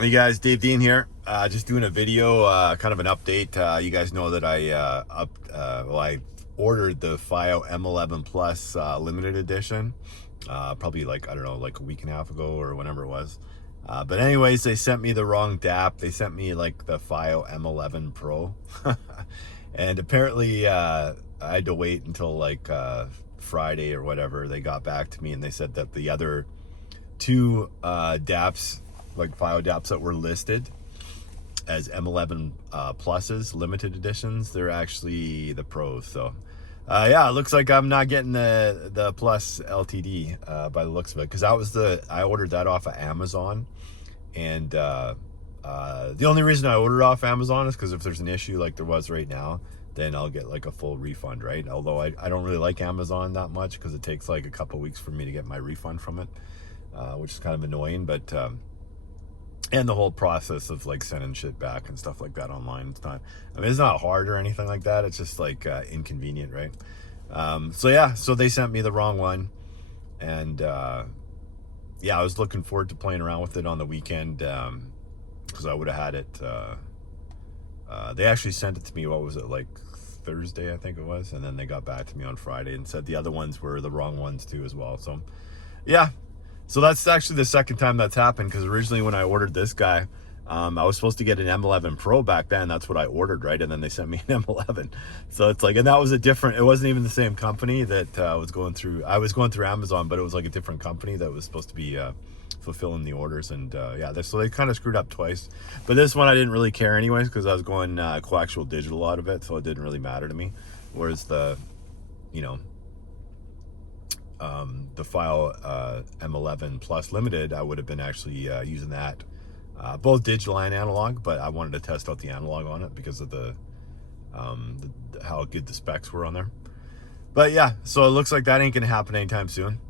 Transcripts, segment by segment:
Hey guys, Dave Dean here. Just doing a video, kind of an update. You guys know that I ordered the Fiio M11 Plus limited edition, probably like, I don't know, like a week and a half ago or whenever it was. But anyways, they sent me the wrong DAP. They sent me like the Fiio M11 Pro. And apparently I had to wait until like Friday or whatever. They got back to me and they said that the other two DAPs, like Fiio DAPs that were listed as M11 pluses, limited editions, they're actually the pros. So yeah, it looks like I'm not getting the plus LTD by the looks of it, because that was I ordered that off of Amazon, and the only reason I ordered off Amazon is because if there's an issue like there was right now, then I'll get like a full refund, right? Although I don't really like Amazon that much because it takes like a couple weeks for me to get my refund from it, which is kind of annoying. But and the whole process of like sending shit back and stuff like that online, it's not hard or anything like that. It's just like inconvenient, right? So yeah, so they sent me the wrong one, and yeah, I was looking forward to playing around with it on the weekend, because I would have had it. They actually sent it to me, what was it, like Thursday, I think it was, and then they got back to me on Friday and said the other ones were the wrong ones too as well. So yeah, so that's actually the second time that's happened, because originally when I ordered this guy, I was supposed to get an M11 Pro back then. That's what I ordered, right? And then they sent me an M11. So it's like, and that was it wasn't even the same company that I was going through Amazon, but it was like a different company that was supposed to be fulfilling the orders. And yeah, so they kind of screwed up twice. But this one I didn't really care anyways, because I was going coaxial digital out of it, so it didn't really matter to me. Whereas the Fiio M11 Plus Limited, I would have been actually using that, both digital and analog, but I wanted to test out the analog on it because of how good the specs were on there. But yeah, so it looks like that ain't gonna happen anytime soon,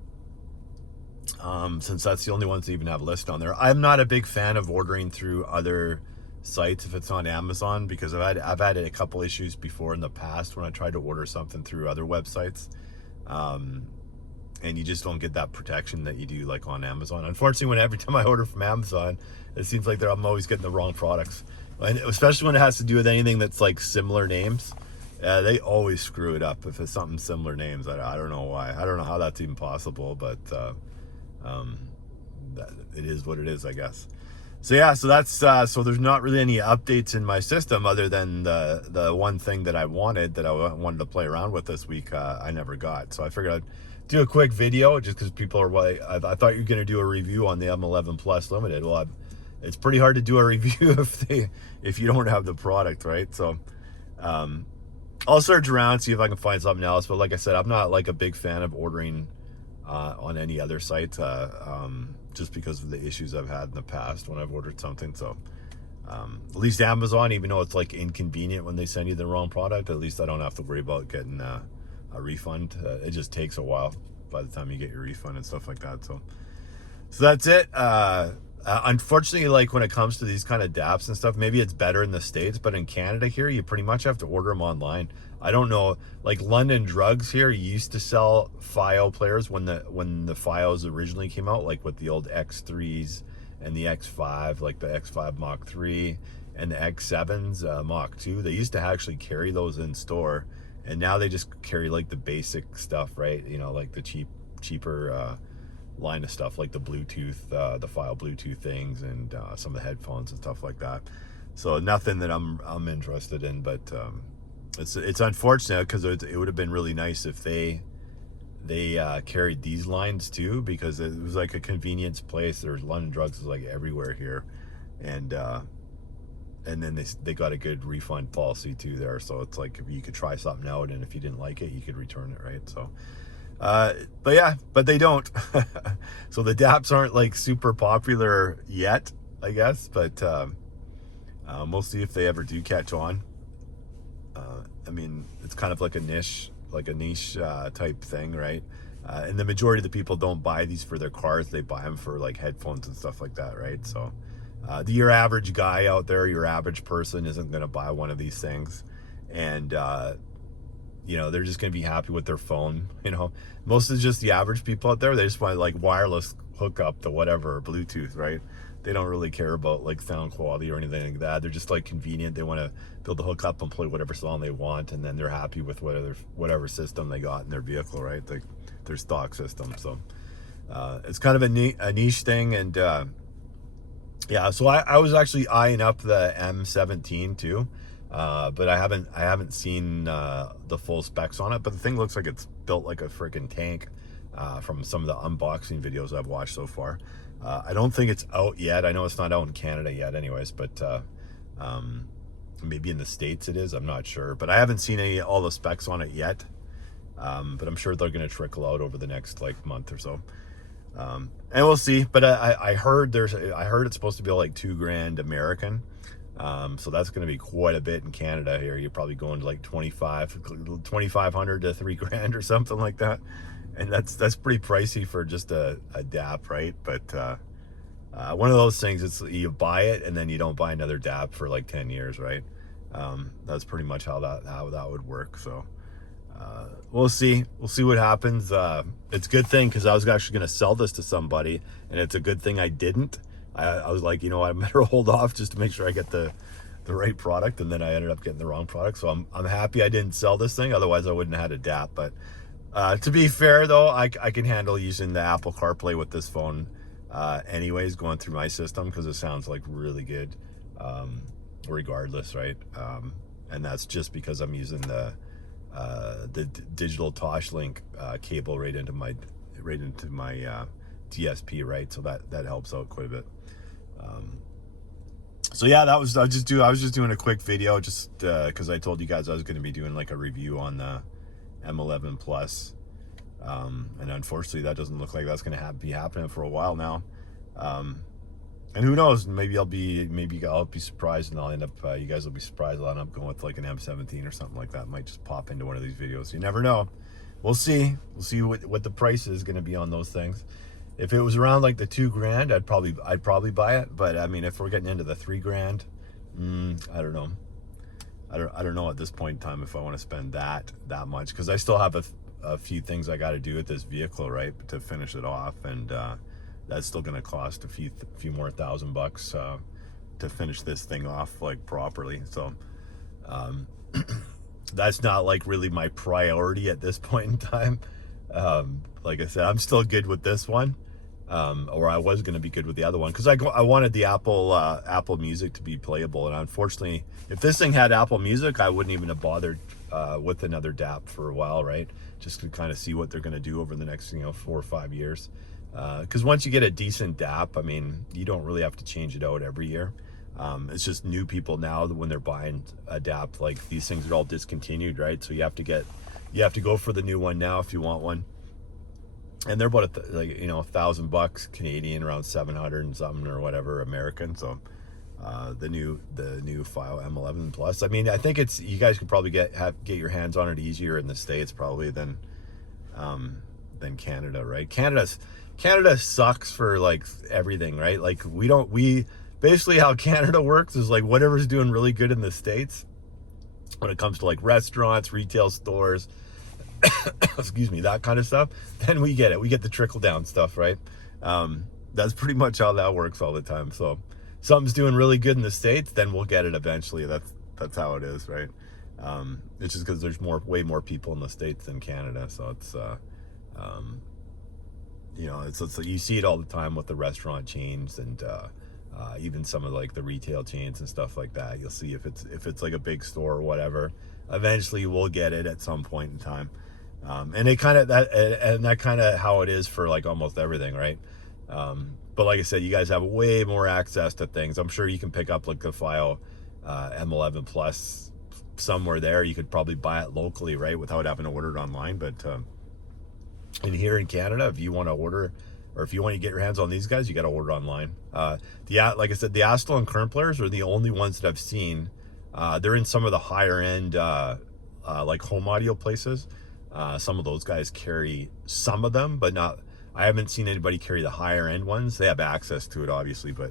since that's the only ones that even have listed on there. I'm not a big fan of ordering through other sites if it's on Amazon, because I've had a couple issues before in the past when I tried to order something through other websites. And you just don't get that protection that you do like on Amazon. Unfortunately, every time I order from Amazon, it seems like I'm always getting the wrong products, and especially when it has to do with anything that's like similar names. They always screw it up if it's something similar names. I don't know why. I don't know how that's even possible, but it is what it is, I guess. So yeah, so that's so there's not really any updates in my system other than the one thing that I wanted to play around with this week. I never got, so I figured I'd do a quick video just because people are like, I thought you were going to do a review on the M11 Plus Limited. Well, it's pretty hard to do a review if you don't have the product, right? So I'll search around, see if I can find something else. But like I said, I'm not like a big fan of ordering on any other site, just because of the issues I've had in the past when I've ordered something. So at least Amazon, even though it's like inconvenient when they send you the wrong product, at least I don't have to worry about getting a refund. It just takes a while by the time you get your refund and stuff like that. So that's it. Unfortunately, like when it comes to these kind of DAPs and stuff, maybe it's better in the States, but in Canada here, you pretty much have to order them online. I don't know, like London Drugs here used to sell Fiio players when the Fios originally came out, like with the old X3s and the X5, like the X5 Mach 3 and the X7s Mach 2. They used to actually carry those in store, and now they just carry like the basic stuff, right? Like the cheaper line of stuff, like the Bluetooth, the Fiio Bluetooth things, and some of the headphones and stuff like that. So nothing that I'm interested in, but it's unfortunate, because it would have been really nice if they carried these lines too, because it was like a convenience place. There's London Drugs is like everywhere here, and then they got a good refund policy too there. So it's like, if you could try something out, and if you didn't like it, you could return it, right? So but yeah, but they don't. So the DAPs aren't like super popular yet, I guess, but we'll see if they ever do catch on. It's kind of like a niche type thing, right? And the majority of the people don't buy these for their cars. They buy them for like headphones and stuff like that, right? So your average guy out there, your average person isn't going to buy one of these things, and they're just going to be happy with their phone. Most of just the average people out there, they just want like wireless hook up to whatever Bluetooth, right? They don't really care about like sound quality or anything like that. They're just like convenient. They want to be able to hook up and play whatever song they want, and then they're happy with whatever system they got in their vehicle, right? Like their stock system. So it's kind of a niche thing. And yeah, so I was actually eyeing up the M17 too, but I haven't seen the full specs on it. But the thing looks like it's built like a freaking tank from some of the unboxing videos I've watched so far. I don't think it's out yet. I know it's not out in Canada yet anyways, but maybe in the States it is. I'm not sure, but I haven't seen all the specs on it yet. But I'm sure they're going to trickle out over the next like month or so. And we'll see. But I heard it's supposed to be like $2,000 American. So that's going to be quite a bit in Canada here. You're probably going to like 2,500 to $3,000 or something like that. And that's pretty pricey for just a DAP, right? But one of those things, it's you buy it and then you don't buy another DAP for like 10 years, right? That's pretty much how that would work. So we'll see what happens. It's a good thing because I was actually going to sell this to somebody, and it's a good thing I didn't. I was like, you know, I better hold off just to make sure I get the right product, and then I ended up getting the wrong product. So I'm happy I didn't sell this thing, otherwise I wouldn't have had a DAP. But to be fair though, I can handle using the Apple CarPlay with this phone anyways, going through my system, because it sounds like really good regardless, right? And that's just because I'm using the digital Toslink cable right into my DSP, right? So that helps out quite a bit. So yeah, I was just doing a quick video just because I told you guys I was going to be doing like a review on the M11 Plus, and unfortunately that doesn't look like that's going to be happening for a while now. And who knows, maybe I'll be surprised, and I'll end up you guys will be surprised I'll end up going with like an M17 or something like that. Might just pop into one of these videos. You never know. We'll see what the price is going to be on those things. If it was around like the $2,000, I'd probably buy it. But I mean, if we're getting into the $3,000, I don't know. I don't know at this point in time if I want to spend that much, because I still have a few things I got to do with this vehicle, right, to finish it off, and that's still going to cost a few more $1,000 to finish this thing off like properly. So that's not like really my priority at this point in time. Like I said, I'm still good with this one, or I was going to be good with the other one, because I wanted the Apple Music to be playable, and unfortunately, if this thing had Apple Music, I wouldn't even have bothered with another DAP for a while, right? Just to kind of see what they're going to do over the next 4 or 5 years. Because once you get a decent DAP, I mean, you don't really have to change it out every year. It's just new people now that when they're buying a DAP, like these things are all discontinued, right? So you have to go for the new one now if you want one. And they're about $1,000 Canadian, around 700 and something or whatever American. So the new Fiio M11 Plus. I mean, I think you guys could probably get your hands on it easier in the States probably than Canada, right? Canada sucks for like everything, right? Like we basically how Canada works is like whatever's doing really good in the States when it comes to like restaurants, retail stores, excuse me, that kind of stuff, then we get it. We get the trickle down stuff, right? That's pretty much how that works all the time. So something's doing really good in the States, then we'll get it eventually. That's how it is, right? It's just because there's way more people in the States than Canada. So it's it's you see it all the time with the restaurant chains, and even some of like the retail chains and stuff like that. You'll see if it's like a big store or whatever, eventually we'll get it at some point in time. And that kind of how it is for like almost everything, right? But like I said, you guys have way more access to things. I'm sure you can pick up like the Fiio M11 Plus somewhere there. You could probably buy it locally, right, without having to order it online. But in here in Canada, if you want to order, or if you want to get your hands on these guys, you got to order online. Like I said, the Astel and Kern players are the only ones that I've seen. They're in some of the higher end like home audio places. Some of those guys carry some of them, but not. I haven't seen anybody carry the higher end ones. They have access to it, obviously, but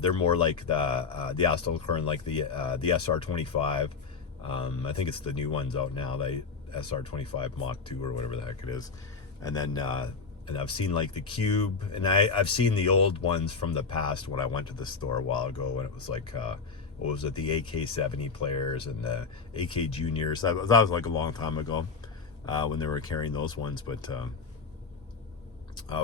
they're more like the Astel Kern, like the SR25. I think it's the new ones out now, the SR25 Mach 2 or whatever the heck it is. And then And I've seen like the Cube, and I've seen the old ones from the past when I went to the store a while ago, and it was like, what was it, the AK-70 players and the AK Juniors. That was like a long time ago when they were carrying those ones. But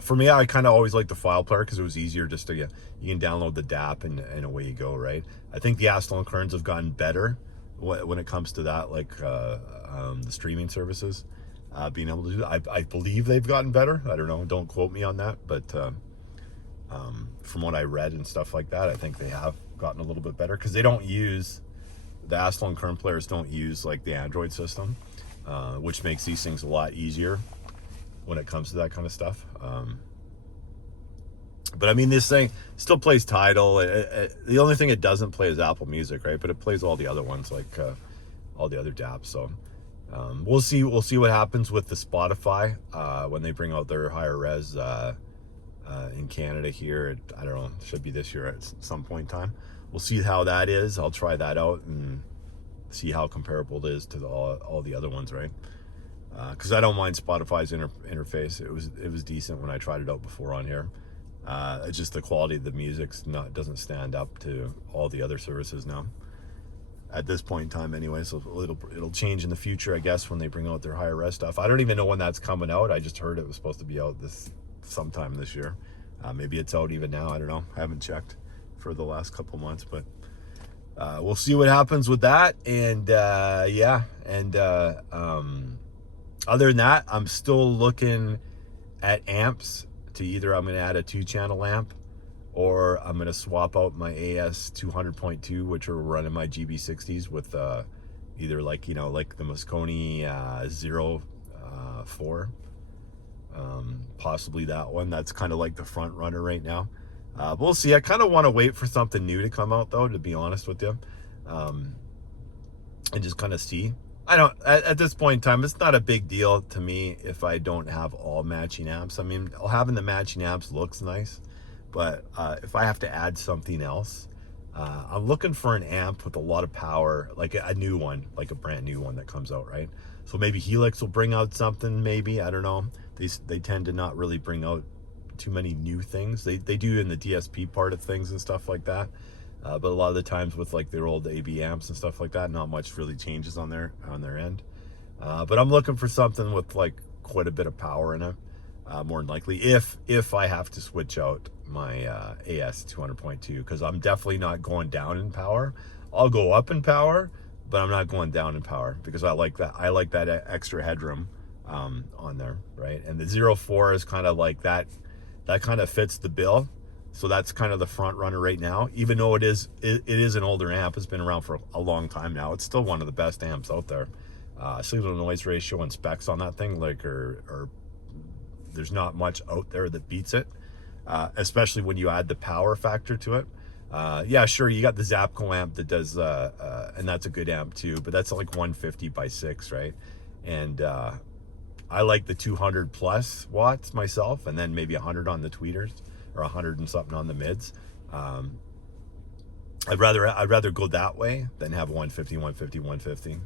for me, I kind of always liked the file player because it was easier just to, you can download the DAP and away you go, right? I think the Aston Kerns have gotten better when it comes to that, like the streaming services. Being able to do that. I believe they've gotten better. I don't know. Don't quote me on that. But from what I read and stuff like that, I think they have gotten a little bit better because they don't use, the Aston Kern players don't use like the Android system, which makes these things a lot easier when it comes to that kind of stuff. But I mean, this thing still plays Tidal. The only thing it doesn't play is Apple Music, right? But it plays all the other ones, like all the other dApps. So we'll see what happens with the Spotify when they bring out their higher res in Canada here. I don't know, it should be this year at some point in time. We'll see how that is. I'll try that out and see how comparable it is to all the other ones, right? Because I don't mind Spotify's interface. It was decent when I tried it out before on here. It's just the quality of the music's doesn't stand up to all the other services now at this point in time anyway. So it'll change in the future, I guess, when they bring out their higher res stuff. I don't even know when that's coming out. I just heard it was supposed to be out sometime this year. Maybe it's out even now. I don't know. I haven't checked for the last couple months, but we'll see what happens with that. And yeah, and other than that, I'm still looking at amps to either I'm going to add a 2-channel amp, or I'm going to swap out my AS 200.2, which are running my GB60s, with either like, like the Moscone 04, possibly that one. That's kind of like the front runner right now. But we'll see. I kind of want to wait for something new to come out, though, to be honest with you, and just kind of see. I don't, at this point in time, it's not a big deal to me if I don't have all matching amps. I mean, having the matching amps looks nice, but if I have to add something else, I'm looking for an amp with a lot of power, like a new one, like a brand new one that comes out, right? So maybe Helix will bring out something, maybe, I don't know. They tend to not really bring out too many new things. They do in the DSP part of things and stuff like that. But a lot of the times with like their old AB amps and stuff like that, not much really changes on their end. But I'm looking for something with like quite a bit of power in it, more than likely, if I have to switch out my AS 200.2, because I'm definitely not going down in power. I'll go up in power, but I'm not going down in power because I like that. I like that extra headroom on there, right? And the 04 is kind of like that kind of fits the bill. So that's kind of the front runner right now, even though it is an older amp. It's been around for a long time now. It's still one of the best amps out there. Signal to noise ratio and specs on that thing, like, are there's not much out there that beats it, especially when you add the power factor to it. Yeah, sure, you got the Zapco amp that does, and that's a good amp too, but that's like 150 by 6, right? And I like the 200 plus watts myself, and then maybe 100 on the tweeters, or 100 and something on the mids. I'd rather go that way than have 150.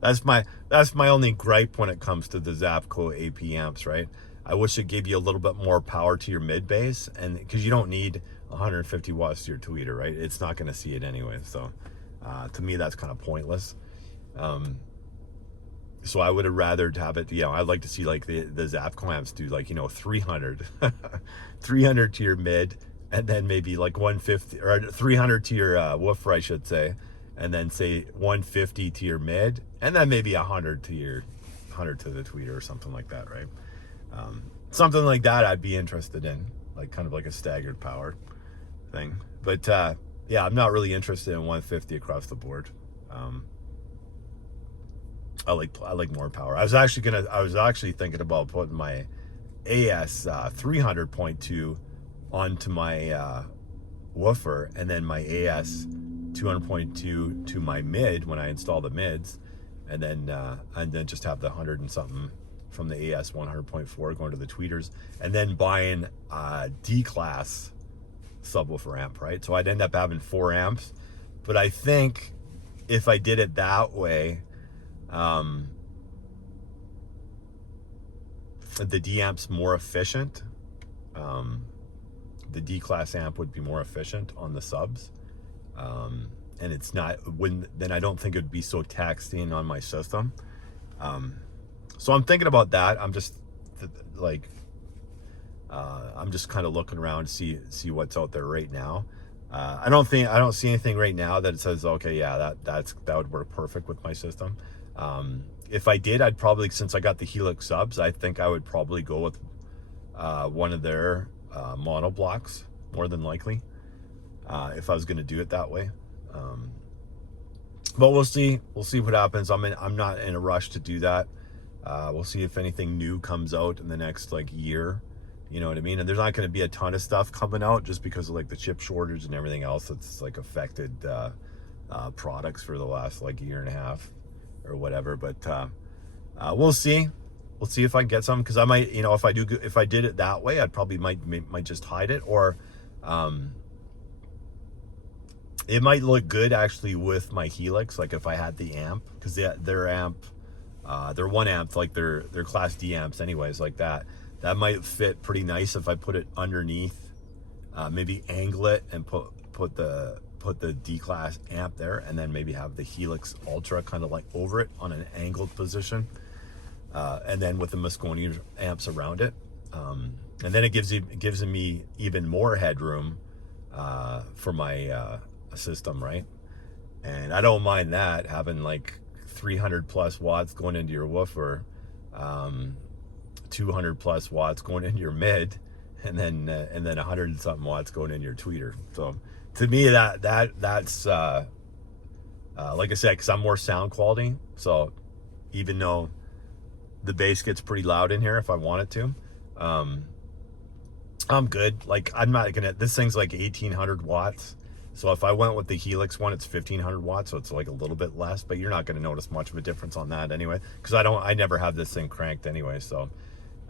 That's my only gripe when it comes to the Zapco AP amps, right? I wish it gave you a little bit more power to your mid bass, and because you don't need 150 watts to your tweeter, right? It's not going to see it anyway. So to me, that's kind of pointless. So I would have rather have it, I'd like to see like the Zapco amps do like, 300, 300 to your mid, and then maybe like 150 or 300 to your woofer, I should say, and then say 150 to your mid, and then maybe 100 to the tweeter or something like that, right? Something like that I'd be interested in, like kind of like a staggered power thing. But yeah, I'm not really interested in 150 across the board. I like more power. I was actually thinking about putting my AS 300.2 onto my woofer, and then my AS 200.2 to my mid when I install the mids, and then just have the 100 and something from the AS 100.4 going to the tweeters, and then buying a D-class subwoofer amp, right? So I'd end up having 4 amps. But I think if I did it that way, the D amp's more efficient. The D class amp would be more efficient on the subs. And it's not, then I don't think it would be so taxing on my system. So I'm thinking about that. I'm just like, I'm just kind of looking around to see what's out there right now. I don't see anything right now that it says, okay, yeah, that would work perfect with my system. If I did, I'd probably, since I got the Helix subs, I think I would probably go with one of their mono blocks, more than likely, if I was going to do it that way. But we'll see what happens. I'm not in a rush to do that. We'll see if anything new comes out in the next like year, you know what I mean? And there's not going to be a ton of stuff coming out just because of like the chip shortage and everything else that's like affected products for the last like year and a half or whatever. But we'll see if I can get some, because I might, you know, if I did it that way, I'd probably might just hide it, or it might look good actually with my Helix, like if I had the amp, because their amp, their one amp, like their class D amps anyways, like that might fit pretty nice if I put it underneath, maybe angle it and put the D class amp there, and then maybe have the Helix Ultra kind of like over it on an angled position, and then with the Moscone amps around it, and then it gives me even more headroom for my system, right? And I don't mind that, having like 300 plus watts going into your woofer, 200 plus watts going into your mid, and then 100 and something watts going into your tweeter. So to me, that's like I said, because I'm more sound quality, so even though the bass gets pretty loud in here if I want it to, I'm good. Like, I'm not gonna, this thing's like 1800 watts, so if I went with the Helix one, it's 1500 watts, so it's like a little bit less, but you're not going to notice much of a difference on that anyway, because I never have this thing cranked anyway. So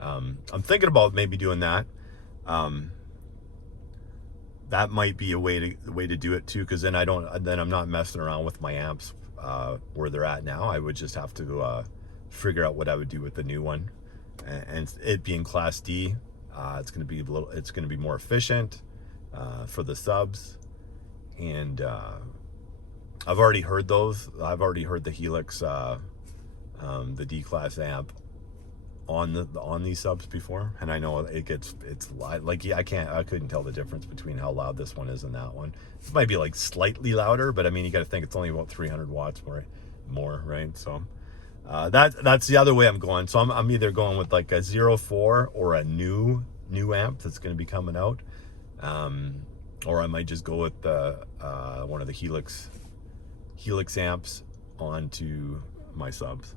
I'm thinking about maybe doing that. That might be a way to do it too, because then I'm not messing around with my amps where they're at now. I would just have to figure out what I would do with the new one, and it being class D, it's going to be more efficient for the subs. And I've already heard those. I've already heard the Helix, the D class amp on these subs before, and I know it's like, yeah, I couldn't tell the difference between how loud this one is and that one. This might be like slightly louder, but I mean, you got to think it's only about 300 watts more, right? So that's the other way I'm going. So I'm either going with like a 04 or a new amp that's going to be coming out. Or I might just go with one of the Helix amps onto my subs.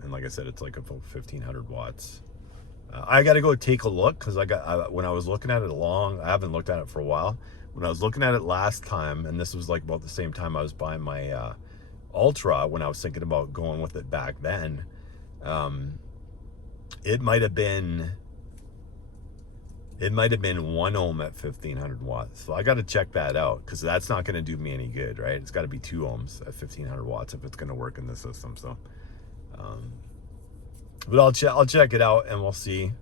And like I said, it's like about 1500 watts. I got to go take a look, because when I was looking at it I haven't looked at it for a while. When I was looking at it last time, and this was like about the same time I was buying my Ultra, when I was thinking about going with it back then, it might have been 1 ohm at 1500 watts. So I got to check that out, because that's not going to do me any good, right? It's got to be 2 ohms at 1500 watts if it's going to work in the system. So, but I'll check it out, and we'll see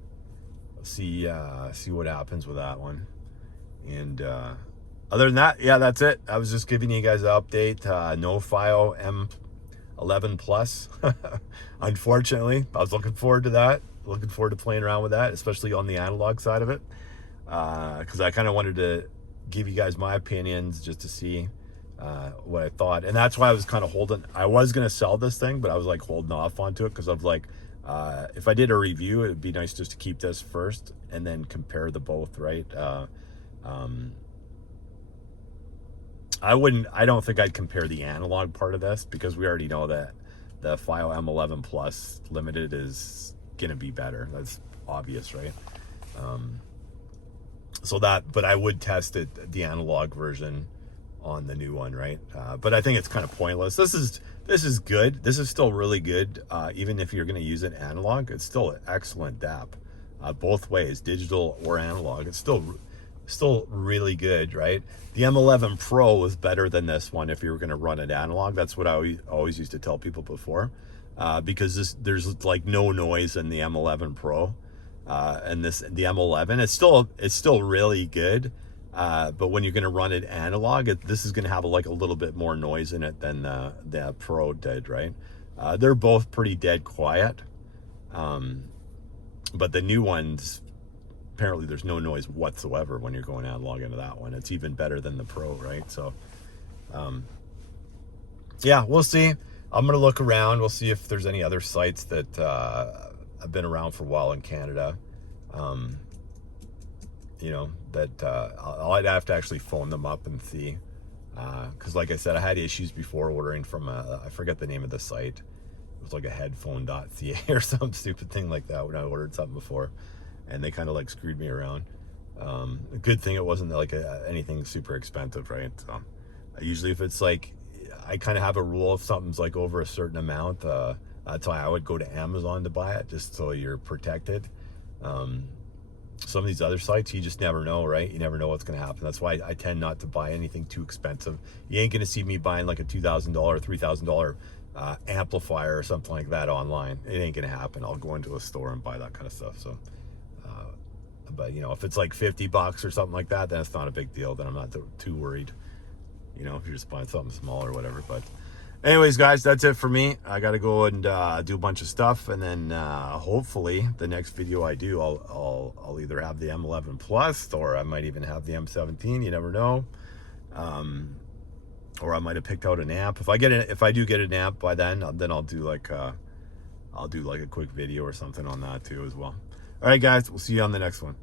what happens with that one. And other than that, yeah, that's it. I was just giving you guys an update. No Fiio M11 Plus. Unfortunately, I was looking forward to that. Looking forward to playing around with that, especially on the analog side of it, because I kind of wanted to give you guys my opinions just to see what I thought. And that's why I was kind of holding. I was going to sell this thing, but I was like holding off onto it, because of like, if I did a review, it would be nice just to keep this first and then compare the both, right? I don't think I'd compare the analog part of this, because we already know that the Fiio M11 Plus Limited is gonna be better. That's obvious, right? But I would test it, the analog version, on the new one, right? But I think it's kind of pointless. This is good. This is still really good. Even if you're gonna use it analog, it's still an excellent DAP, both ways, digital or analog. It's still really good, right? The M11 Pro was better than this one if you were gonna run it analog. That's what I always used to tell people before. because there's like no noise in the M11 Pro, and the M11 it's still really good, but when you're going to run it analog, this is going to have like a little bit more noise in it than the Pro did, right? They're both pretty dead quiet, but the new ones, apparently there's no noise whatsoever when you're going analog into that one. It's even better than the Pro, right? So yeah, we'll see. I'm gonna look around. We'll see if there's any other sites that have been around for a while in Canada, you know, that I'd have to actually phone them up and see, because like I said, I had issues before ordering from I forget the name of the site. It was like a headphone.ca or some stupid thing like that when I ordered something before, and they kind of like screwed me around. A good thing it wasn't like anything super expensive, right? So usually if it's like, I kind of have a rule, if something's like over a certain amount, that's why I would go to Amazon to buy it, just so you're protected. Some of these other sites, you just never know, right? You never know what's going to happen. That's why I tend not to buy anything too expensive. You ain't going to see me buying like a $2,000, $3,000 amplifier or something like that online. It ain't going to happen. I'll go into a store and buy that kind of stuff. So, but you know, if it's like $50 or something like that, then it's not a big deal. Then I'm not too worried. You know, if you're just buying something small or whatever. But anyways, guys, that's it for me. I got to go and do a bunch of stuff, and then hopefully the next video I do, I'll either have the M11 Plus, or I might even have the M17. You never know. Or I might have picked out an amp. If I do get an amp by then I'll do like a quick video or something on that too as well. All right, guys, we'll see you on the next one.